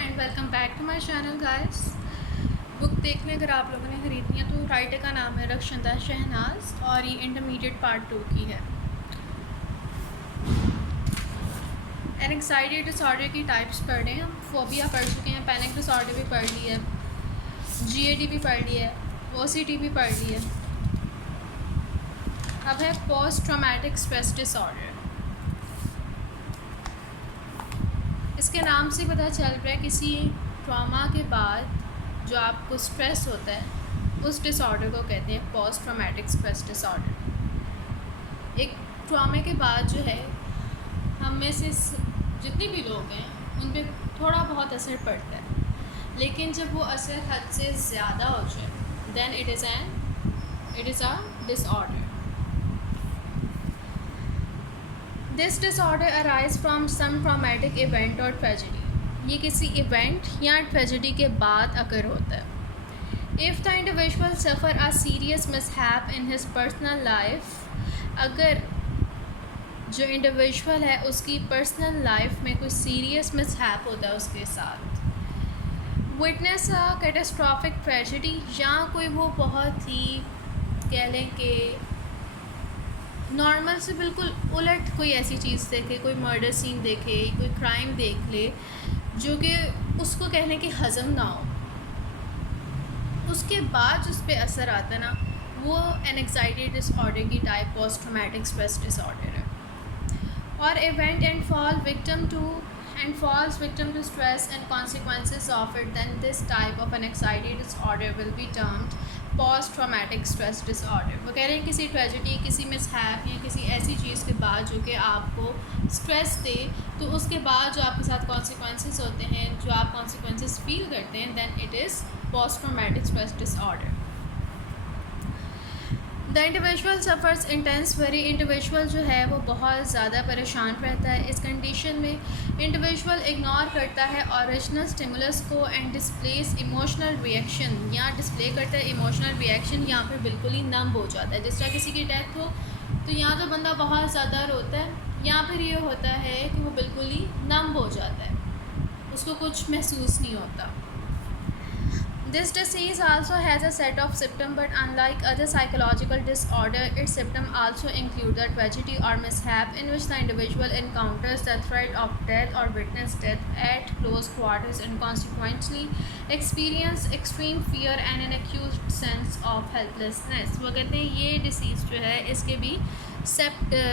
And welcome back to my channel guys. Book देखने अगर आप लोगों ने ख़रीदनी है तो राइटर का नाम है रक्षंदा शहनाज और ये इंटरमीडिएट पार्ट 2 की है। एंग्जाइटी डिसऑर्डर की टाइप्स पढ़ रहे हैं हम। फोबिया पढ़ चुके हैं, पैनिक डिसऑर्डर भी पढ़ ली है, GAD भी पढ़ ली है, OCD भी पढ़ ली है। अब है पोस्ट ट्रॉमेटिक स्ट्रेस डिसऑर्डर। इसके नाम से पता चल रहा है किसी ट्रॉमा के बाद जो आपको स्ट्रेस होता है उस डिसऑर्डर को कहते हैं पोस्ट ट्रॉमेटिक स्ट्रेस डिसऑर्डर। एक ट्रॉमे के बाद जो है हम में से जितने भी लोग हैं उन पर थोड़ा बहुत असर पड़ता है, लेकिन जब वो असर हद से ज़्यादा हो जाए then it is a disorder. This disorder arise from some traumatic event और ट्रेजिडी। ये किसी इवेंट या ट्रेजिडी के बाद अकर होता है। If the individual suffer a serious mishap in his personal life, अगर जो इंडिविजुअल है उसकी पर्सनल लाइफ में कोई सीरियस मिसहैप होता है उसके साथ, विटनेस अ कैटास्ट्रॉफिक ट्रेजिडी, या कोई वो बहुत ही कह लें कि नॉर्मल से बिल्कुल उलट कोई ऐसी चीज़ देखे, कोई मर्डर सीन देखे, कोई क्राइम देख ले जो कि उसको कहने की हज़म ना हो, उसके बाद उस पर असर आता है ना, वो एंग्जाइटी डिसऑर्डर की type post traumatic stress disorder है। और event and falls victim to stress and consequences of it, then this type of an anxiety disorder will be termed post traumatic stress disorder. वो कह रहे हैं किसी tragedy, किसी mishap या किसी ऐसी चीज़ के बाद जो कि आपको स्ट्रेस दे, तो उसके बाद जो आपके साथ कॉन्सिक्वेंसेस होते हैं, जो आप कॉन्सिक्वेंसेस फील करते हैं, then it is post traumatic stress disorder. The individual suffers intense worry. Individual जो है वो बहुत ज़्यादा परेशान रहता है। इस कंडीशन में इंडिविजुअल इग्नोर करता है ओरिजिनल स्टिमुलस को एंड डिस्प्लेस इमोशनल रिएक्शन, या डिस्प्ले करता है इमोशनल रिएक्शन, यहाँ पर बिल्कुल ही नम हो जाता है। जिस तरह किसी की डेथ हो तो यहाँ तो बंदा बहुत ज़्यादा रोता है, यहाँ पर ये होता है कि वो बिल्कुल ही नम हो जाता है, उसको कुछ महसूस नहीं होता। This disease also has a set of symptoms, but unlike other psychological disorder, its symptoms also include the tragedy or mishap in which the individual encounters the threat of death or witness death at close quarters and consequently experience extreme fear and an acute sense of helplessness। वो कहते हैं ये disease जो है इसके भी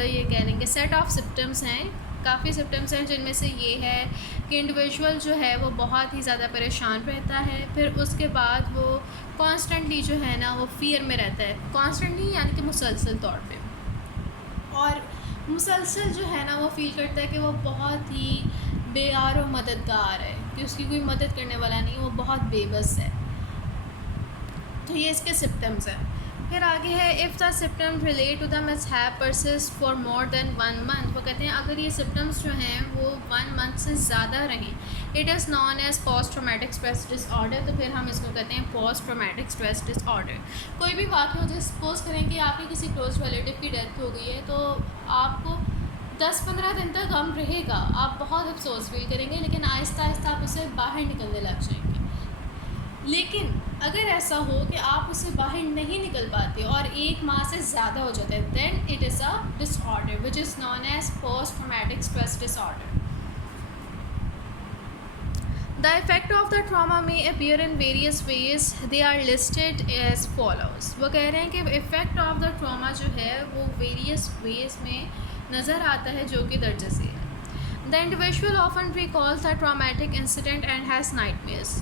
ये कह लेंगे सेट ऑफ सिम्टम्स हैं, काफ़ी सिम्टम्स हैं, जिनमें से ये है कि इंडिविजुअल जो है वो बहुत ही ज़्यादा परेशान रहता है, फिर उसके बाद वो कॉन्स्टेंटली जो है ना वो फ़ियर में रहता है, कॉन्स्टेंटली यानी कि मुसलसल तौर पे, और मुसलसल जो है ना वो फील करता है कि वो बहुत ही बेयार और मददगार है, कि उसकी कोई मदद करने वाला नहीं, वो बहुत बेबस है। तो ये इसके सिम्टम्स हैं। फिर आगे है if the symptoms relate to the mishap persist for more than 1 month. वो कहते हैं अगर ये सिम्टम्स जो हैं वो 1 मंथ से ज़्यादा रहें, it is known as post traumatic stress disorder. तो फिर हम इसको कहते हैं पोस्ट ट्रॉमेटिक स्ट्रेस डिसऑर्डर। कोई भी वाक़या हो, जैसे सपोज़ करें कि आपके किसी क्लोज रिलेटिव की डेथ हो गई है, तो आपको 10-15 दिन तक गम रहेगा, आप बहुत अफसोस फील करेंगे, लेकिन आहिस्ता आहिस्ता आप उससे बाहर निकलने लग जाएंगे। लेकिन अगर ऐसा हो कि आप उससे बाहर नहीं निकल पाते और 1 माह से ज़्यादा हो जाता है, then it is a disorder which is known as post traumatic stress disorder. The effect of the trauma may appear in various ways, they are listed as follows. वो कह रहे हैं कि इफ़ेक्ट ऑफ द ट्रामा जो है वो various ways में नज़र आता है, जो कि दर्जे से है। The individual often recalls the traumatic incident and has nightmares.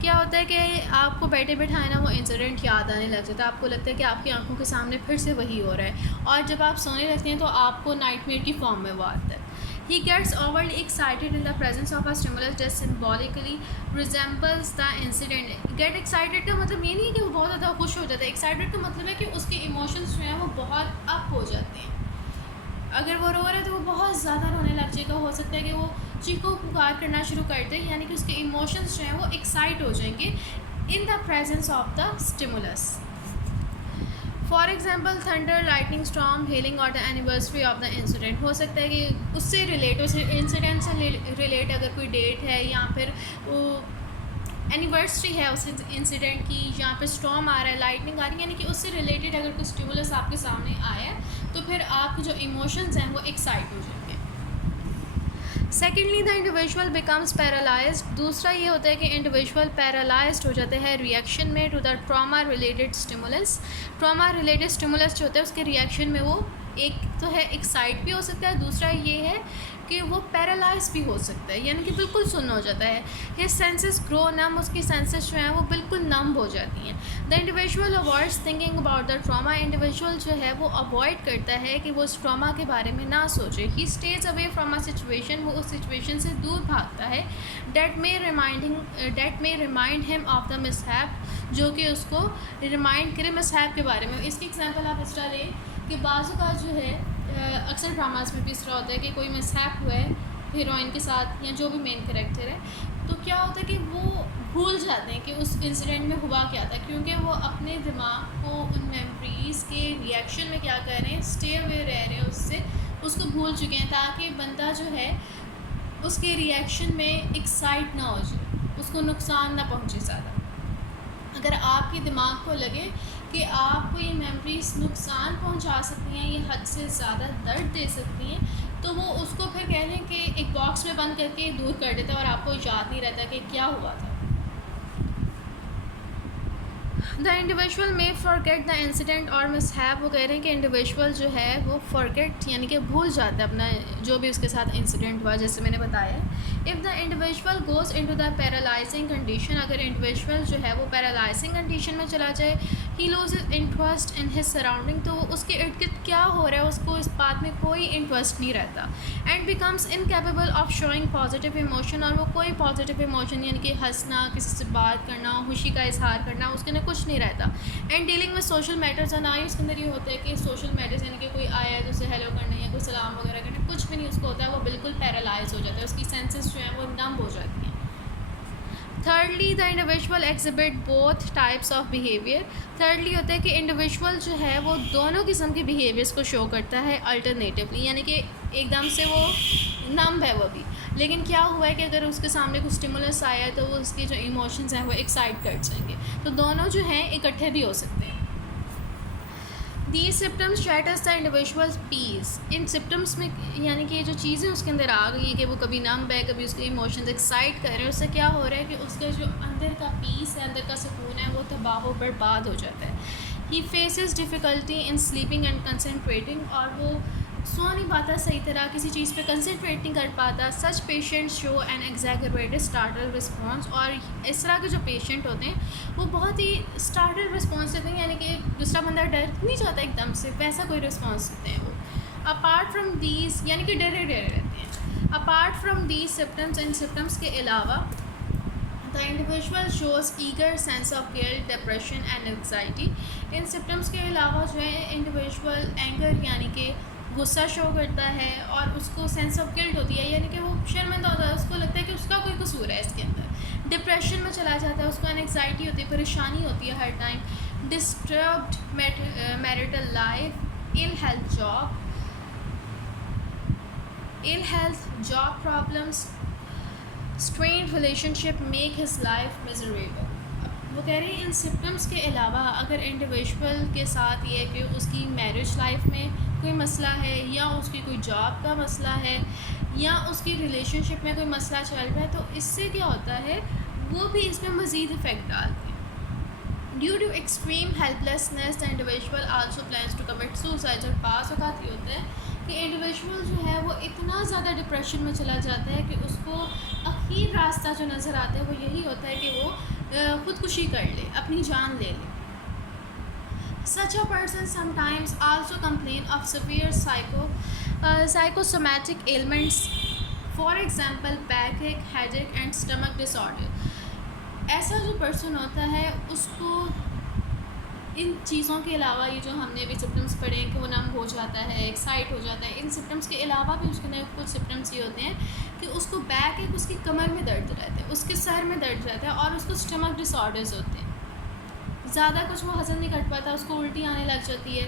क्या होता है कि आपको बैठे बैठाए ना वो इंसिडेंट याद आने लग जाता है, आपको लगता है कि आपकी आंखों के सामने फिर से वही हो रहा है, और जब आप सोने लगते हैं तो आपको नाइटमेयर की फॉर्म में वो आता है। He gets overly excited in the presence of a stimulus that symbolically resembles the incident. Get excited का मतलब ये नहीं है कि वो बहुत ज़्यादा खुश हो जाता है, एक्साइटेड का मतलब है कि उसके इमोशंस जो हैं वो बहुत अप हो जाते हैं। अगर वो रो रहा है तो वो बहुत ज़्यादा रोने लग जाएगा, हो सकता है कि वो चीखो पुकार करना शुरू कर दे, यानी कि उसके इमोशंस जो हैं वो एक्साइट हो जाएंगे in the presence of the stimulus. For example thunder, lightning storm, hailing और the anniversary of the incident. हो सकता है कि उससे रिलेट, उस इंसिडेंट से रिलेट अगर कोई डेट है या फिर वो एनिवर्सरी है उस इंसिडेंट की, यहाँ पे स्टॉर्म आ रहा है, लाइटनिंग आ रही है, यानी कि उससे रिलेटेड अगर कोई स्टिमुलस आपके सामने आया है तो फिर आपके जो इमोशंस हैं वो एक्साइट हो जाएंगे। Secondly the individual becomes paralyse. दूसरा ये होता है कि इंडिविजुअल पैरालाइज्ड हो जाते हैं रिएक्शन में to the trauma related stimulus. Trauma related stimulus जो होता है उसके रिएक्शन में वो एक तो है एक्साइट भी हो सकता है, दूसरा ये है कि वो पैरालाइज भी हो सकता है, यानी कि बिल्कुल सुन्न हो जाता है। हिज सेंसेस ग्रो नम, उसकी सेंसेस जो हैं वो बिल्कुल नम हो जाती हैं। The individual avoids thinking about the trauma. Individual जो है वो अवॉइड करता है कि वो उस ट्रॉमा के बारे में ना सोचे। ही स्टेज अवे फ्रॉम अ सिचुएशन, वो उस सिचुएशन से दूर भागता है। That may remind him of the mishap, जो कि उसको रिमाइंड करे मिसहैप के बारे में। इसकी एग्जाम्पल आप इस तरह लें कि बाज़ू का जो है अक्सर ड्रामाज में भी इस तरह होता है कि कोई मिसहैप हुआ है हीरोइन के साथ या जो भी मेन कैरेक्टर है, तो क्या होता है कि वो भूल जाते हैं कि उस इंसिडेंट में हुआ क्या था, क्योंकि वो अपने दिमाग को उन मेमोरीज़ के रिएक्शन में क्या कर रहे हैं, स्टे अवे रह रहे हैं उससे, उसको भूल चुके हैं, ताकि बंदा जो है उसके रिएक्शन में एक्साइट ना हो जाए, उसको नुकसान ना पहुँचे ज़्यादा। अगर आपके दिमाग को लगे कि आपको ये मेमोरीज नुकसान पहुंचा सकती हैं, ये हद से ज़्यादा दर्द दे सकती हैं, तो वो उसको फिर कह लें कि एक बॉक्स में बंद करके दूर कर देता है और आपको याद नहीं रहता कि क्या हुआ था। द इंडिविजुअल में फॉरगेट द इंसिडेंट और मिसहैप। वो कह रहे हैं कि इंडिविजुअल जो है वो फॉरगेट यानी कि भूल जाता है अपना जो भी उसके साथ इंसिडेंट हुआ, जैसे मैंने बताया। If the individual goes into the paralysing condition, अगर इंडिविजुअल जो है वो पैरालाइजिंग कंडीशन में चला जाए, he loses interest in his surrounding, तो उसके इर्द गिर्द क्या हो रहा है उसको इस बात में कोई इंटरेस्ट नहीं रहता। And becomes incapable of showing positive emotion, और वो कोई पॉजिटिव इमोशन यानी कि हंसना, किसी से बात करना, खुशी का इजहार करना, उसके अंदर कुछ नहीं रहता। एंड डीलिंग में सोशल मैटर्स, ना ही उसके अंदर ये होता है कि सोशल मैटर्स यानी कि कोई आया है तो उसे हेलो करना या कोई सलाम वगैरह करना, कुछ भी नहीं उसको होता है, वो बिल्कुल पैरालाइज हो जाता है, उसकी सेंसेस जो हैं वो नम हो जाती हैं। Thirdly the individual exhibit both types of behaviour. Thirdly होता है कि इंडिविजुअल जो है वो दोनों किस्म के बिहेवियर्स को शो करता है अल्टरनेटिवली, यानी कि एकदम से वो नम है वो भी, लेकिन क्या हुआ है कि अगर उसके सामने कुछ स्टिमुलस आया है तो वो उसके जो इमोशंस हैं वो एक्साइट कर जाएंगे, तो दोनों जो हैं इकट्ठे भी हो सकते हैं। These symptoms shatters the individual peace. इन सिम्टम्स में यानी कि ये जो चीज़ें उसके अंदर आ गई हैं कि वो कभी नम है, कभी उसके इमोशंस एक्साइट कर रहे हैं, उससे क्या हो रहा है कि उसका जो अंदर का पीस है, अंदर का सुकून है, वो तबाह बर्बाद हो जाता है। He faces difficulty in sleeping and concentrating, और वो सो नहीं पाता सही तरह, किसी चीज़ पे कंसनट्रेट नहीं कर पाता। Such patient show an exaggerated startle response, और इस तरह के जो पेशेंट होते हैं वो बहुत ही स्टार्टल रिस्पॉन्स देते हैं, यानी कि दूसरा बंदा डर नहीं जाता एकदम से, वैसा कोई रिस्पॉन्स देते हैं वो। अपार्ट फ्राम दीज यानी कि डरे रहते हैं। Apart from these symptoms, in symptoms के अलावा the individual shows eager sense of guilt, depression and anxiety. In symptoms के अलावा जो है इंडिविजुअल एंगर यानी कि गुस्सा शो करता है, और उसको सेंस ऑफ गिल्ट होती है, यानी कि वो शर्मिंदा होता है, उसको लगता है कि उसका कोई कसूर है इसके अंदर। डिप्रेशन में चला जाता है, उसको एंग्जाइटी होती है, परेशानी होती है हर time. Disturbed marital life, ill health job problems, strained relationship make his life miserable. वो कह रहे हैं इन सिम्टम्स के अलावा अगर इंडिविजुअल के साथ ये है कि उसकी मैरिज लाइफ में कोई मसला है, या उसकी कोई जॉब का मसला है, या उसकी रिलेशनशिप में कोई मसला चल रहा है, तो इससे क्या होता है वो भी इसमें मज़ीद इफ़ेक्ट डालते हैं। Due to extreme helplessness the individual also plans to commit suicide. और पास औकात ये होता है कि इंडिविजुअल जो है वो इतना ज़्यादा डिप्रेशन में चला जाता है कि उसको आखिर रास्ता जो नज़र आता है वो यही होता है कि वो ख़ुदकुशी कर ले, अपनी जान ले ले। Such a person sometimes also complain of severe psychosomatic ailments, for example backache, headache and stomach disorder. ऐसा जो पर्सन होता है उसको इन चीज़ों के अलावा, ये जो हमने अभी सिम्टम्स पढ़े हैं कि वो नम हो जाता है, एक्साइट हो जाता है, इन सिम्टम्स के अलावा भी उसके अंदर कुछ सिम्टम्स ये होते हैं कि उसको बैक एक उसकी कमर में दर्द रहता है, उसके सर में दर्द रहता है, और उसको स्टमक डिसऑर्डर्स होते हैं। ज़्यादा कुछ वो हज़म नहीं कर पाता, उसको उल्टी आने लग जाती है,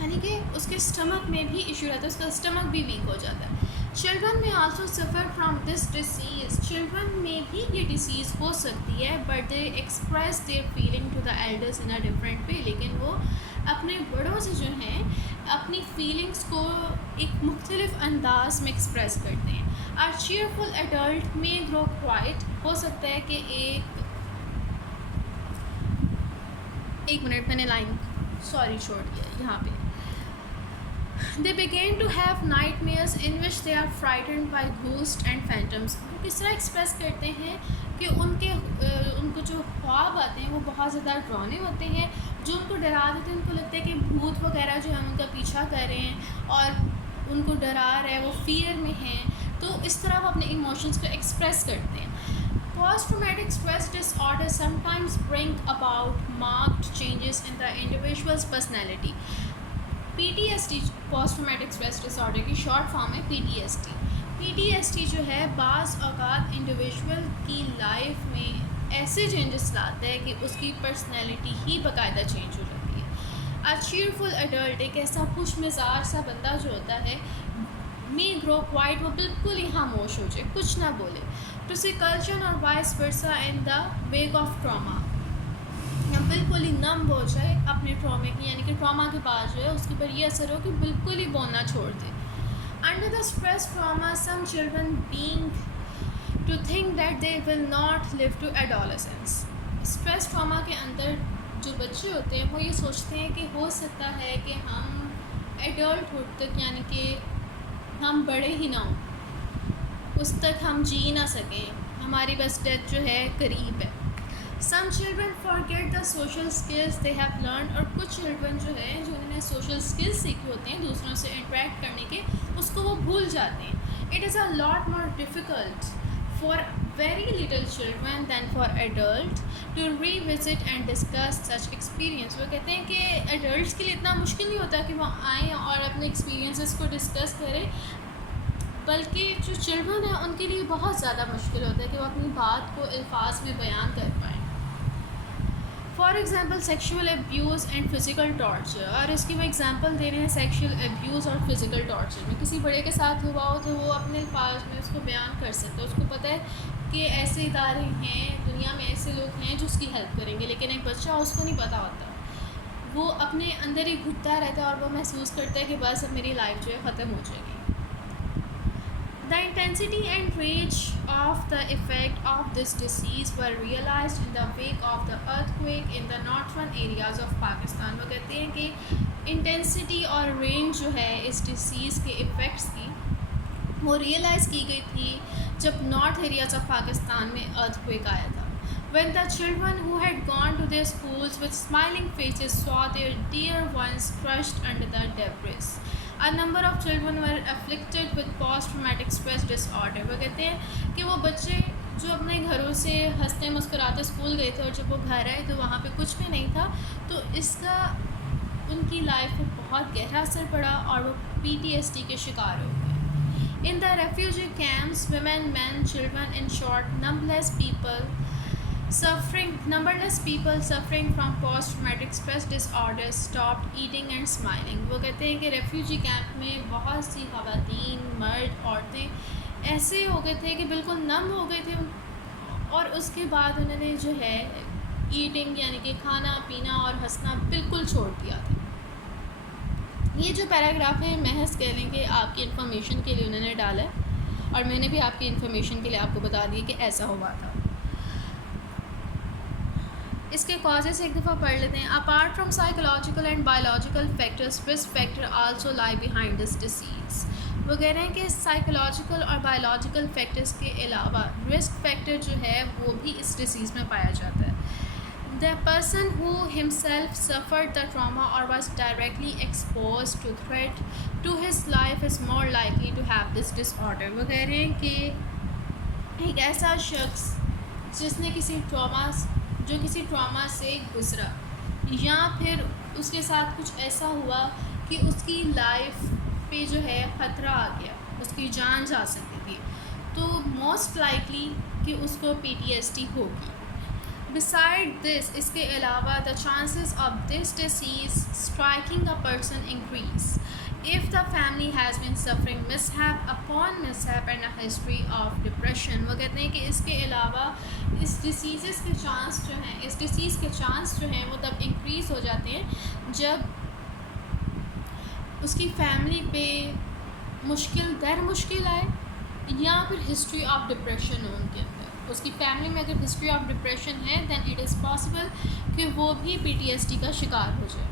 यानी कि उसके स्टमक में भी इशू रहता है, उसका स्टमक भी वीक हो जाता है। चिल्ड्रन में also suffer from this disease, children में भी ये डिसीज़ हो सकती है, but they express their feeling to the elders in a different way, लेकिन वो अपने बड़ों से जो हैं अपनी फीलिंग्स को एक मुख्तलिफ अंदाज में एक्सप्रेस करते हैं। आर चीयरफुल एडल्ट में ग्रो क्वाइट, हो सकता है कि एक मिनट मैंने लाइन छोड़ दिया यहाँ पे। They begin to have nightmares in which they are frightened by ghosts and phantoms. वो किस तरह एक्सप्रेस करते हैं कि उनको जो ख्वाब आते हैं वो बहुत ज़्यादा डरावने होते हैं, जो उनको डरा देते हैं, उनको लगता है कि भूत वगैरह जो है उनका पीछा कर रहे हैं और उनको डरा रहे हैं, वो फियर में हैं। तो इस तरह वो अपने इमोशंस को एक्सप्रेस करते हैं। Post-traumatic stress disorder sometimes bring about marked changes in the individual's personality. PTSD post traumatic stress disorder की शॉर्ट फॉर्म है PTSD। PTSD जो है बाज़ औक़ात इंडिविजुअल की लाइफ में ऐसे चेंजेस लाता है कि उसकी पर्सनैलिटी ही बाकायदा चेंज हो जाती है। अ चीयरफुल एडल्ट, एक ऐसा खुश मिजाज सा बंदा जो होता है, मी ग्रो क्वाइट, वो बिल्कुल ही खामोश हो जाए, कुछ ना बोले। टू सी कल्चर और vice versa in the wake of trauma, या बिल्कुल ही नम हो जाए अपने ट्रॉमे की, यानी कि ट्रॉमा के बाद जो है उसके ऊपर ये असर हो कि बिल्कुल ही बोलना छोड़ दे। Under the stress trauma some children being to think that they will not live to adolescence. Stress trauma के अंदर जो बच्चे होते हैं वो ये सोचते हैं कि हो सकता है कि हम एडल्टहुड तक, यानी कि हम बड़े ही ना हों, उस तक हम जी ना सकें, हमारी बस डेथ जो है करीब है। Some children forget the social skills they have learned, और कुछ चिल्ड्रन जो है जो उन्होंने सोशल स्किल्स सीखे होते हैं दूसरों से इंटरेक्ट करने के, उसको वो भूल जाते हैं। It is a lot more difficult for very little children than for adult to revisit and discuss such experience. वो कहते हैं कि एडल्ट्स के लिए इतना मुश्किल नहीं होता कि वो आएँ और अपने एक्सपीरियंसेस को डिस्कस करें, बल्कि जो चिल्ड्रन हैं उनके लिए बहुत ज़्यादा मुश्किल होता है कि वो अपनी बात को अल्फाज में बयान कर पाएँ। For example sexual abuse and physical torture, और इसकी वो एग्ज़ाम्पल दे रहे हैं सेक्शुअल अब्यूज़ और फिज़िकल टॉर्चर में। किसी बड़े के साथ हुआ हो तो वो अपने अल्फाज में उसको बयान कर सकते हो, उसको पता है कि ऐसे इदारे हैं दुनिया में, ऐसे लोग हैं जो उसकी हेल्प करेंगे, लेकिन एक बच्चा उसको नहीं पता होता, वो अपने अंदर ही घुटता रहता है और वो महसूस करता है कि बस अब मेरी लाइफ जो है ख़त्म हो जाएगी। The intensity and range of the effect of this disease were realized in the wake of the earthquake in the northern areas of Pakistan. वो कहते हैं कि इंटेंसिटी और रेंज जो है इस डिसीज़ के इफ़ेक्ट्स की वो रियलाइज़ की गई थी जब नॉर्थ एरियाज़ ऑफ पाकिस्तान में earthquake आया था। When the children who had gone to their schools with smiling faces saw their dear ones crushed under the debris. A number of children were afflicted with post-traumatic stress disorder. वो कहते हैं कि वो बच्चे जो अपने घरों से हंसते मुस्कुराते स्कूल गए थे और जब वो घर आए तो वहाँ पे कुछ भी नहीं था, तो इसका उनकी लाइफ पर बहुत गहरा असर पड़ा और वो PTSD के शिकार हो गए। In the refugee camps, women, men, children, in short, numberless people suffering from post-traumatic stress disorder stopped eating and smiling. वो कहते हैं कि रेफ्यूजी कैंप में बहुत सी ख़वातीन, मर्द, औरतें ऐसे हो गए थे कि बिल्कुल नम हो गए थे, और उसके बाद उन्होंने जो है ईटिंग यानी कि खाना पीना और हंसना बिल्कुल छोड़ दिया था। ये जो पैराग्राफ है महज कह लें कि आपकी इन्फॉर्मेशन के लिए उन्होंने डाला है, और मैंने भी आपकी इन्फॉर्मेशन के लिए आपको बता दिया कि ऐसा हुआ था। इसके कॉजेज़ एक दफ़ा पढ़ लेते हैं। Apart from psychological and biological factors, risk factor also lie behind this disease. वो कह रहे हैं कि साइकोलॉजिकल और बायोलॉजिकल फैक्टर्स के अलावा रिस्क फैक्टर जो है वो भी इस डिसीज़ में पाया जाता है। The person who himself suffered the trauma और was directly exposed to threat to his life is more likely to have this disorder. वो कह रहे हैं कि एक ऐसा शख्स जिसने किसी ट्रॉमा से गुज़रा, या फिर उसके साथ कुछ ऐसा हुआ कि उसकी लाइफ पे जो है ख़तरा आ गया, उसकी जान जा सकती थी, तो मोस्ट लाइकली कि उसको PTSD होगी। बिसाइड दिस, इसके अलावा the chances of this disease striking a person increase if the family has been suffering mishap upon mishap and a history of depression। वो कहते हैं कि इसके अलावा इस डिसीज़ के चांस जो हैं, इस डिसीज़ के चांस जो हैं वो तब इंक्रीज़ हो जाते हैं जब उसकी फैमिली पे मुश्किल दर मुश्किल आए या फिर हिस्ट्री ऑफ डिप्रेशन हो उनके अंदर। उसकी फैमिली में अगर हिस्ट्री ऑफ डिप्रेशन है दैन इट इज़ पॉसिबल कि वो भी PTSD का शिकार हो जाए।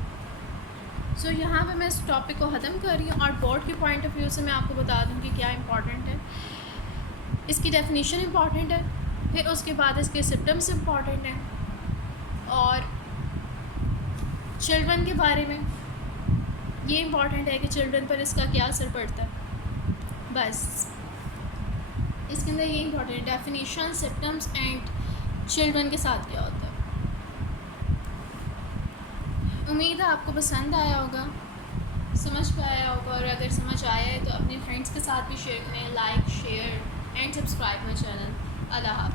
सो यहाँ पे मैं इस टॉपिक को ख़त्म कर रही हूँ और बोर्ड के पॉइंट ऑफ व्यू से मैं आपको बता दूँ कि क्या इंपॉर्टेंट है। इसकी डेफिनेशन इंपॉर्टेंट है, फिर उसके बाद इसके सिम्टम्स इंपॉर्टेंट हैं, और चिल्ड्रन के बारे में ये इंपॉर्टेंट है कि चिल्ड्रन पर इसका क्या असर पड़ता है। बस इसके अंदर ये इंपॉर्टेंट है, डेफिनेशन, सिम्टम्स एंड चिल्ड्रन के साथ क्या होता है। उम्मीद है आपको पसंद आया होगा, समझ में आया होगा, और अगर समझ आया है तो अपने फ्रेंड्स के साथ भी शेयर करें। Like, share and subscribe my channel. अल्लाह हाफ़िज़।